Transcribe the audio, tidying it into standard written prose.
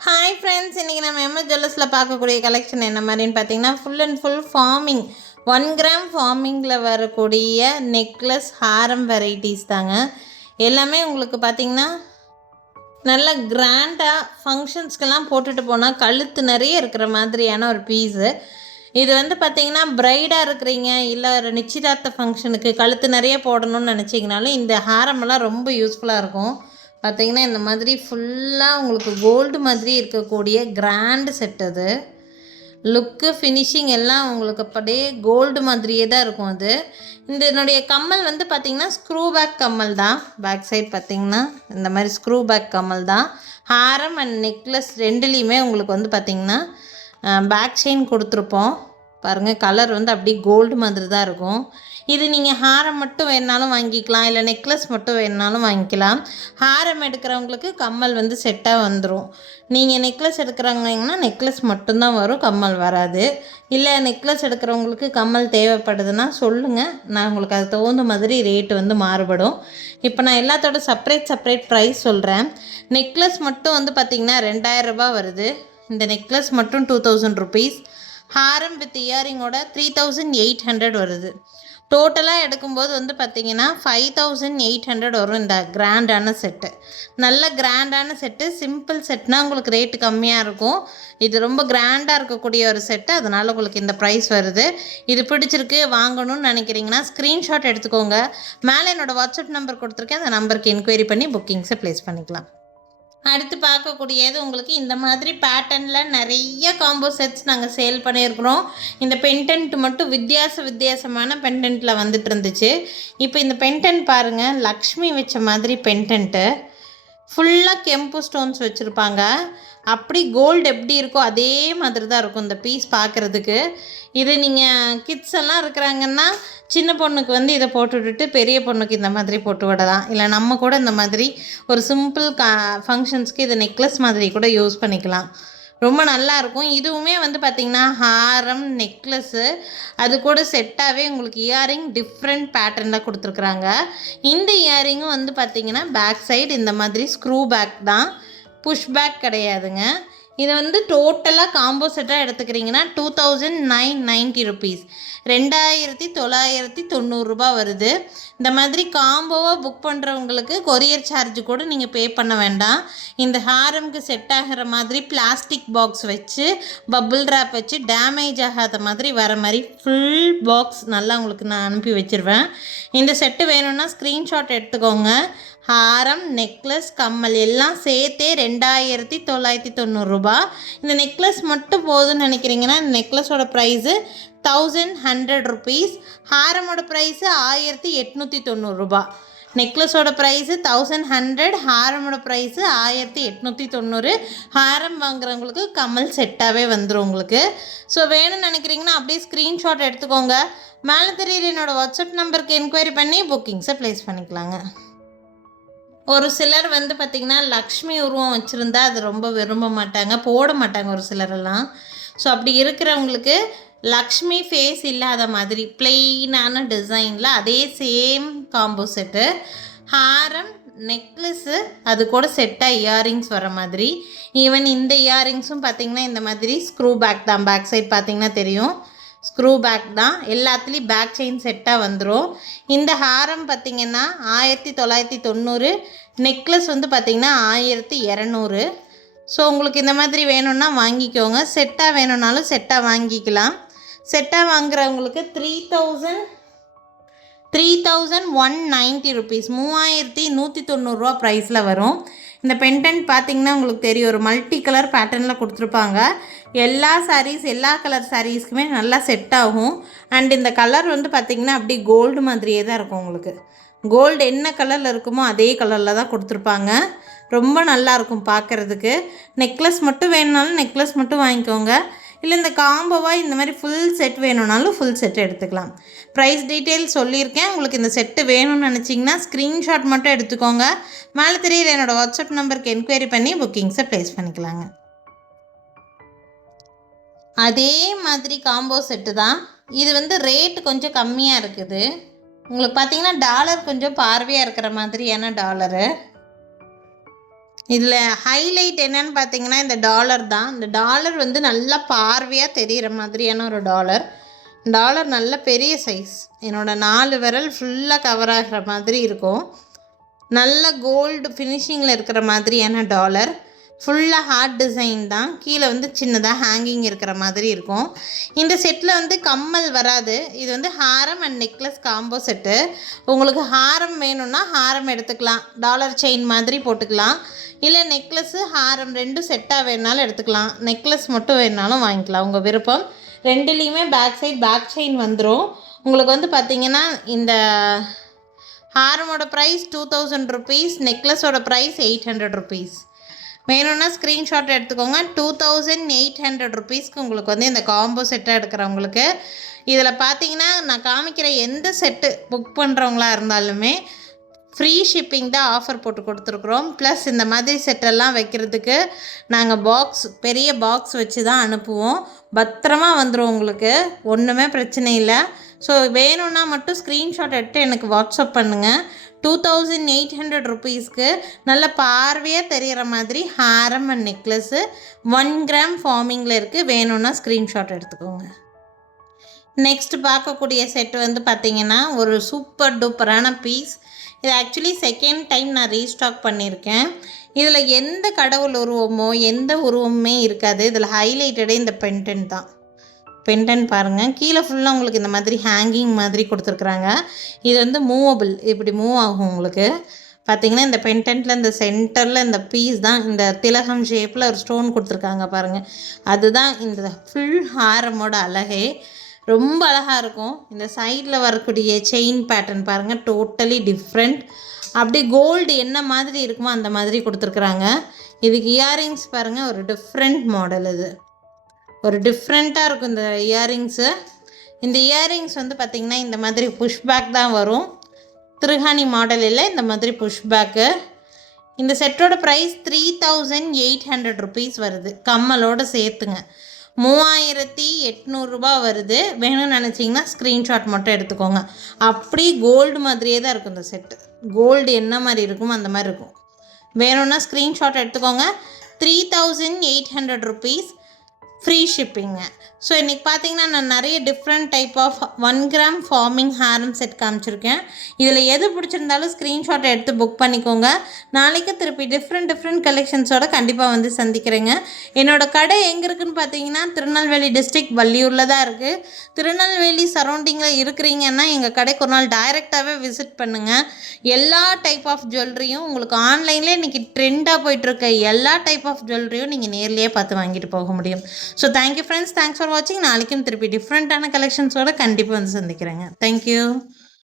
Hi friends, இன்றைக்கி நம்ம MS ஜுவல்லர்ஸில் பார்க்கக்கூடிய கலெக்ஷன் என்ன மாதிரின்னு பார்த்தீங்கன்னா full and full forming 1 gram ஃபார்மிங்கில் வரக்கூடிய நெக்லஸ் ஹாரம் வெரைட்டிஸ் தாங்க. எல்லாமே உங்களுக்கு பார்த்திங்கன்னா நல்ல கிராண்டாக ஃபங்க்ஷன்ஸ்க்கெல்லாம் போட்டுட்டு போனால் கழுத்து நிறைய இருக்கிற மாதிரியான ஒரு பீஸு. இது வந்து பார்த்திங்கன்னா ப்ரைடாக இருக்கிறீங்க, இல்லை ஒரு நிச்சயதார்த்த ஃபங்க்ஷனுக்கு கழுத்து நிறைய போடணும்னு நினச்சிங்கனாலும் இந்த ஹாரமெல்லாம் ரொம்ப யூஸ்ஃபுல்லாக இருக்கும். பார்த்திங்கன்னா இந்த மாதிரி ஃபுல்லாக உங்களுக்கு கோல்டு மாதிரி இருக்கக்கூடிய கிராண்டு செட். அது லுக்கு ஃபினிஷிங் எல்லாம் உங்களுக்கு அப்படியே கோல்டு மாதிரியே தான் இருக்கும். அது இதனுடைய கம்மல் வந்து பார்த்திங்கன்னா ஸ்க்ரூ பேக் கம்மல் தான். பேக் சைட் பார்த்திங்கன்னா இந்த மாதிரி ஸ்க்ரூ பேக் கம்மல் தான். ஹாரம் அண்ட் நெக்லஸ் ரெண்டுலேயுமே உங்களுக்கு வந்து பார்த்திங்கன்னா பேக் செயின் கொடுத்துருப்போம். பாருங்கள், கலர் வந்து அப்படியே கோல்டு மாதிரி தான் இருக்கும். இது நீங்கள் ஹாரம் மட்டும் வேணுனாலும் வாங்கிக்கலாம், இல்லை நெக்லஸ் மட்டும் வேணுனாலும் வாங்கிக்கலாம். ஹாரம் எடுக்கிறவங்களுக்கு கம்மல் வந்து செட்டாக வந்துடும். நீங்கள் நெக்லஸ் எடுக்கிறவங்கன்னா நெக்லஸ் மட்டும்தான் வரும், கம்மல் வராது. இல்லை நெக்லஸ் எடுக்கிறவங்களுக்கு கம்மல் தேவைப்படுதுன்னா சொல்லுங்கள், நான் உங்களுக்கு அதுக்கு தகுந்த மாதிரி ரேட்டு வந்து மாறுபடும். இப்போ நான் எல்லாத்தோட செப்பரேட் ப்ரைஸ் சொல்கிறேன். நெக்லஸ் மட்டும் வந்து பார்த்திங்கன்னா 2000 ரூபா வருது. இந்த நெக்லஸ் மட்டும் 2000 ருபீஸ். ஹாரம் வித் இயரிங்கோட 3800 வருது. டோட்டலாக எடுக்கும்போது வந்து பார்த்திங்கன்னா 5800 வரும் இந்த கிராண்டான செட்டு. நல்ல கிராண்டான செட்டு. சிம்பிள் செட்னால் உங்களுக்கு ரேட்டு கம்மியாக இருக்கும். இது ரொம்ப கிராண்டாக இருக்கக்கூடிய ஒரு செட்டு, அதனால் உங்களுக்கு இந்த ப்ரைஸ் வருது. இது பிடிச்சிருக்கு வாங்கணும்னு நினைக்கிறீங்கன்னா ஸ்க்ரீன்ஷாட் எடுத்துக்கோங்க. மேலே என்னோடய வாட்ஸ்அப் நம்பர் கொடுத்துருக்கேன், அந்த நம்பருக்கு என்கொயரி பண்ணி புக்கிங்ஸை ப்ளேஸ் பண்ணிக்கலாம். அடுத்து பார்க்கக்கூடியது உங்களுக்கு இந்த மாதிரி பேட்டர்னில் நிறைய காம்போ செட்ஸ் நாங்கள் சேல் பண்ணியிருக்கிறோம். இந்த பென்டென்ட் மட்டும் வித்தியாசமான பென்டென்ட்டில் வந்துட்டு இருந்துச்சு. இப்போ இந்த பென்டென்ட் பாருங்கள், லக்ஷ்மி வச்ச மாதிரி பென்டென்ட்டு. ஃபுல்லாக கெம்பு ஸ்டோன்ஸ் வச்சுருப்பாங்க. அப்படி கோல்டு எப்படி இருக்கோ அதே மாதிரி தான் இருக்கும் இந்த பீஸ் பார்க்குறதுக்கு. இது நீங்கள் கிட்ஸ் எல்லாம் இருக்கிறாங்கன்னா சின்ன பொண்ணுக்கு வந்து இதை போட்டு விட்டுட்டு பெரிய பொண்ணுக்கு இந்த மாதிரி போட்டு விடலாம். இல்லை நம்ம கூட இந்த மாதிரி ஒரு சிம்பிள் ஃபங்க்ஷன்ஸ்க்கு இதை நெக்லஸ் மாதிரி கூட யூஸ் பண்ணிக்கலாம். ரொம்ப நல்லாயிருக்கும். இதுவுமே வந்து பார்த்திங்கன்னா ஹாரம் நெக்லஸ்ஸு அது கூட செட்டாகவே உங்களுக்கு இயரிங் டிஃப்ரெண்ட் பேட்டர்னில் கொடுத்துருக்குறாங்க. இந்த இயரிங்கும் வந்து பார்த்திங்கன்னா பேக் சைடு இந்த மாதிரி ஸ்க்ரூ பேக் தான், புஷ் பேக் கிடையாதுங்க. இதை வந்து டோட்டலாக காம்போ செட்டாக எடுத்துக்கிறீங்கன்னா 2990 ருபீஸ், 2990 ரூபா வருது. இந்த மாதிரி காம்போவாக புக் பண்ணுறவங்களுக்கு கொரியர் சார்ஜ் கூட நீங்கள் பே பண்ண வேண்டாம். இந்த ஹாரம்க்கு செட் ஆகிற மாதிரி பிளாஸ்டிக் பாக்ஸ் வச்சு பபுள் ரேப் வச்சு டேமேஜ் ஆகாத மாதிரி வர மாதிரி ஃபுல் பாக்ஸ் நல்லா உங்களுக்கு நான் அனுப்பி வச்சுருவேன். இந்த செட்டு வேணும்னா ஸ்க்ரீன்ஷாட் எடுத்துக்கோங்க. ஹாரம் நெக்லஸ் கம்மல் எல்லாம் சேர்த்தே 2990 ரூபா. இந்த நெக்லஸ் மட்டும் போதும்னு நினைக்கிறீங்கன்னா நெக்லஸோட ப்ரைஸு 1100 ருபீஸ். ஹாரமோட ப்ரைஸு 1890 ரூபா. நெக்லஸோட ப்ரைஸு 1100, ஹாரமோட ப்ரைஸு 1890. ஹாரம் வாங்குறவங்களுக்கு கம்மல் செட்டாகவே வந்துடும் உங்களுக்கு. ஸோ வேணும்னு நினைக்கிறீங்கன்னா அப்படியே ஸ்க்ரீன்ஷாட் எடுத்துக்கோங்க. மேலே தெரியுற என்னோடய வாட்ஸ்அப் நம்பருக்கு என்கொயரி பண்ணி புக்கிங்ஸை ப்ளேஸ் பண்ணிக்கலாங்க. ஒரு சிலர் வந்து பார்த்திங்கன்னா லக்ஷ்மி உருவம் வச்சுருந்தா அது ரொம்ப விரும்ப மாட்டாங்க, போட மாட்டாங்க ஒரு சிலரெல்லாம். ஸோ அப்படி இருக்கிறவங்களுக்கு லக்ஷ்மி ஃபேஸ் இல்லாத மாதிரி பிளெயினான டிசைனில் அதே சேம் காம்போ செட்டு, ஹாரம் நெக்லஸ்ஸு அது கூட செட்டாக இயரிங்ஸ் வர மாதிரி. ஈவன் இந்த இயரிங்ஸும் பார்த்திங்கன்னா இந்த மாதிரி ஸ்க்ரூ பேக் தான். பேக் சைட் பார்த்திங்கன்னா தெரியும், ஸ்க்ரூ பேக் தான். எல்லாத்துலேயும் பேக் செயின் செட்டாக வந்துடும். இந்த ஹாரம் பார்த்திங்கன்னா 1990, நெக்லஸ் வந்து பார்த்திங்கன்னா 1200. ஸோ உங்களுக்கு இந்த மாதிரி வேணும்னா வாங்கிக்கோங்க. செட்டாக வேணும்னாலும் செட்டாக வாங்கிக்கலாம். செட்டாக வாங்குறவங்களுக்கு 3190 ருபீஸ், 3190 ரூபா ப்ரைஸில் வரும். இந்த பென்டென்ட் பார்த்திங்கன்னா உங்களுக்கு தெரியும், ஒரு மல்டி கலர் பேட்டர்னில் கொடுத்துருப்பாங்க. எல்லா கலர் சாரீஸ்க்குமே நல்லா செட் ஆகும். அண்ட் இந்த கலர் வந்து பார்த்திங்கன்னா அப்படி கோல்டு மாதிரியே தான் இருக்கும். உங்களுக்கு கோல்டு என்ன கலரில் இருக்குமோ அதே கலரில் தான் கொடுத்துருப்பாங்க. ரொம்ப நல்லாயிருக்கும் பார்க்குறதுக்கு. நெக்லஸ் மட்டும் வேணுனாலும் நெக்லஸ் மட்டும் வாங்கிக்கோங்க. இல்லை இந்த காம்போவாக இந்த மாதிரி ஃபுல் செட் வேணும்னாலும் ஃபுல் செட் எடுத்துக்கலாம். ப்ரைஸ் டீட்டெயில் சொல்லியிருக்கேன். உங்களுக்கு இந்த செட்டு வேணும்னு நினச்சிங்கன்னா ஸ்க்ரீன்ஷாட் மட்டும் எடுத்துக்கோங்க. மேலே தெரியுற என்னோடய வாட்ஸ்அப் நம்பருக்கு என்கொயரி பண்ணி புக்கிங்ஸை ப்ளேஸ் பண்ணிக்கலாங்க. அதே மாதிரி காம்போ செட்டு தான். இது வந்து ரேட்டு கொஞ்சம் கம்மியாக இருக்குது. உங்களுக்கு பார்த்திங்கன்னா டாலர் கொஞ்சம் பார்வையாக இருக்கிற மாதிரியான டாலரு. இதில் ஹைலைட் என்னன்னு பார்த்தீங்கன்னா இந்த டாலர் தான். இந்த டாலர் வந்து நல்லா பார்வையாக தெரிகிற மாதிரியான ஒரு டாலர் நல்ல பெரிய சைஸ். என்னோடய 4 விரல் ஃபுல்லாக கவர் ஆகிற மாதிரி இருக்கும். நல்ல கோல்டு ஃபினிஷிங்கில் இருக்கிற மாதிரியான டாலர். ஃபுல்லாக ஹார்ட் டிசைன் தான். கீழே வந்து சின்னதாக ஹேங்கிங் இருக்கிற மாதிரி இருக்கும். இந்த செட்டில் வந்து கம்மல் வராது. இது வந்து ஹாரம் அண்ட் நெக்லஸ் காம்போ செட்டு. உங்களுக்கு ஹாரம் வேணும்னா ஹாரம் எடுத்துக்கலாம், டாலர் செயின் மாதிரி போட்டுக்கலாம். இல்லை நெக்லஸ்ஸு ஹாரம் ரெண்டும் செட்டாக வேணுனாலும் எடுத்துக்கலாம். நெக்லஸ் மட்டும் வேணுனாலும் வாங்கிக்கலாம், உங்கள் விருப்பம். ரெண்டுலேயுமே பேக் சைட் பேக் செயின் வந்துடும். உங்களுக்கு வந்து பார்த்திங்கன்னா இந்த ஹாரமோட ப்ரைஸ் 2000 ருபீஸ், நெக்லஸோட ப்ரைஸ் 800 ருபீஸ். வேணும்னா ஸ்க்ரீன்ஷாட் எடுத்துக்கோங்க. 2800 ருபீஸ்க்கு உங்களுக்கு வந்து இந்த காம்போ செட்டாக எடுக்கிறவங்களுக்கு. இதில் பார்த்தீங்கன்னா நான் காமிக்கிற எந்த செட்டு புக் பண்ணுறவங்களா இருந்தாலுமே ஃப்ரீ ஷிப்பிங் தான் ஆஃபர் போட்டு கொடுத்துருக்குறோம். ப்ளஸ் இந்த மாதிரி செட்டெல்லாம் வைக்கிறதுக்கு நாங்கள் பெரிய பாக்ஸ் வச்சு தான் அனுப்புவோம். பத்திரமா வந்துடும் உங்களுக்கு, ஒன்றுமே பிரச்சனை இல்லை. ஸோ வேணும்னா மட்டும் ஸ்க்ரீன்ஷாட் எடுத்து எனக்கு வாட்ஸ்அப் பண்ணுங்கள். 2800 ருபீஸ்க்கு நல்ல பார்வையாக தெரிகிற மாதிரி ஹாரம் அண்ட் நெக்லஸ்ஸு 1 கிராம் ஃபார்மிங்கில் இருக்குது. வேணும்னா ஸ்க்ரீன்ஷாட் எடுத்துக்கோங்க. நெக்ஸ்ட் பார்க்கக்கூடிய செட் வந்து பார்த்திங்கன்னா ஒரு சூப்பர் டூப்பரான பீஸ். இது ஆக்சுவலி செகண்ட் டைம் நான் ரீஸ்டாக் பண்ணியிருக்கேன். இதில் எந்த கடவுள் உருவமோ எந்த உருவமுமே இருக்காது. இதில் ஹைலைட்டடே இந்த பென்டென்ட் தான். பென்டென்ட் பாருங்கள், கீழே ஃபுல்லாக உங்களுக்கு இந்த மாதிரி ஹேங்கிங் மாதிரி கொடுத்துருக்குறாங்க. இது வந்து மூவபிள், இப்படி மூவ் ஆகும் உங்களுக்கு. பார்த்திங்கன்னா இந்த பென்டென்ட்டில் இந்த சென்டரில் இந்த பீஸ் தான், இந்த திலகம் ஷேப்பில் ஒரு ஸ்டோன் கொடுத்துருக்காங்க பாருங்கள். அதுதான் இந்த ஃபுல் ஹாரமோட அழகே. ரொம்ப அழகாக இருக்கும். இந்த சைடில் வரக்கூடிய செயின் பேட்டர்ன் பாருங்கள், டோட்டலி டிஃப்ரெண்ட். அப்படி கோல்டு என்ன மாதிரி இருக்குமோ அந்த மாதிரி கொடுத்துருக்குறாங்க. இதுக்கு இயரிங்ஸ் பாருங்கள், ஒரு டிஃப்ரெண்ட் மாடல். இது ஒரு டிஃப்ரெண்ட்டாக இருக்கும் இந்த இயரிங்ஸு. இந்த இயரிங்ஸ் வந்து பார்த்திங்கன்னா இந்த மாதிரி புஷ்பேக் தான் வரும். திருகாணி மாடல் இல்லை, இந்த மாதிரி புஷ்பேக்கு. இந்த செட்டோட ப்ரைஸ் 3800 ருபீஸ் வருது. கம்மலோடு சேர்த்துங்க 3800 ரூபா வருது. வேணும்னு நினச்சிங்கன்னா ஸ்க்ரீன்ஷாட் மட்டும் எடுத்துக்கோங்க. அப்படி கோல்டு மாதிரியே தான் இருக்கும் இந்த செட்டு. கோல்டு என்ன மாதிரி இருக்குமோ அந்த மாதிரி இருக்கும். வேணும்னா ஸ்க்ரீன்ஷாட் எடுத்துக்கோங்க. 3800 ருபீஸ், ஃப்ரீ ஷிப்பிங்க. ஸோ இன்றைக்கி பார்த்தீங்கன்னா நான் நிறைய different type of 1 gram forming ஹாரம் செட் காமிச்சிருக்கேன். இதில் எது பிடிச்சிருந்தாலும் ஸ்க்ரீன்ஷாட் எடுத்து புக் பண்ணிக்கோங்க. நாளைக்கு திருப்பி டிஃப்ரெண்ட் கலெக்ஷன்ஸோடு கண்டிப்பாக வந்து சந்திக்கிறேங்க. என்னோடய கடை எங்கே இருக்குதுன்னு பார்த்தீங்கன்னா திருநெல்வேலி டிஸ்ட்ரிக்ட் வள்ளியூரில் தான் இருக்குது. திருநெல்வேலி சரௌண்டிங்கில் இருக்கிறீங்கன்னா எங்கள் கடைக்கு ஒரு நாள் டைரெக்டாகவே விசிட் பண்ணுங்கள். எல்லா டைப் ஆஃப் ஜுவல்லரியும் உங்களுக்கு ஆன்லைன்லேயே இன்றைக்கி ட்ரெண்டாக போயிட்டுருக்க எல்லா டைப் ஆஃப் ஜுவல்லரியும் நீங்கள் நேர்லேயே பார்த்து வாங்கிட்டு போக முடியும். So thank you friends, thanks for வாட்சிங். நாளைக்கும் திருப்பி டிஃப்ரெண்ட்டான கலெக்ஷன்ஸோடு கண்டிப்பாக வந்து சந்திக்கிறேங்க. தேங்க்யூ.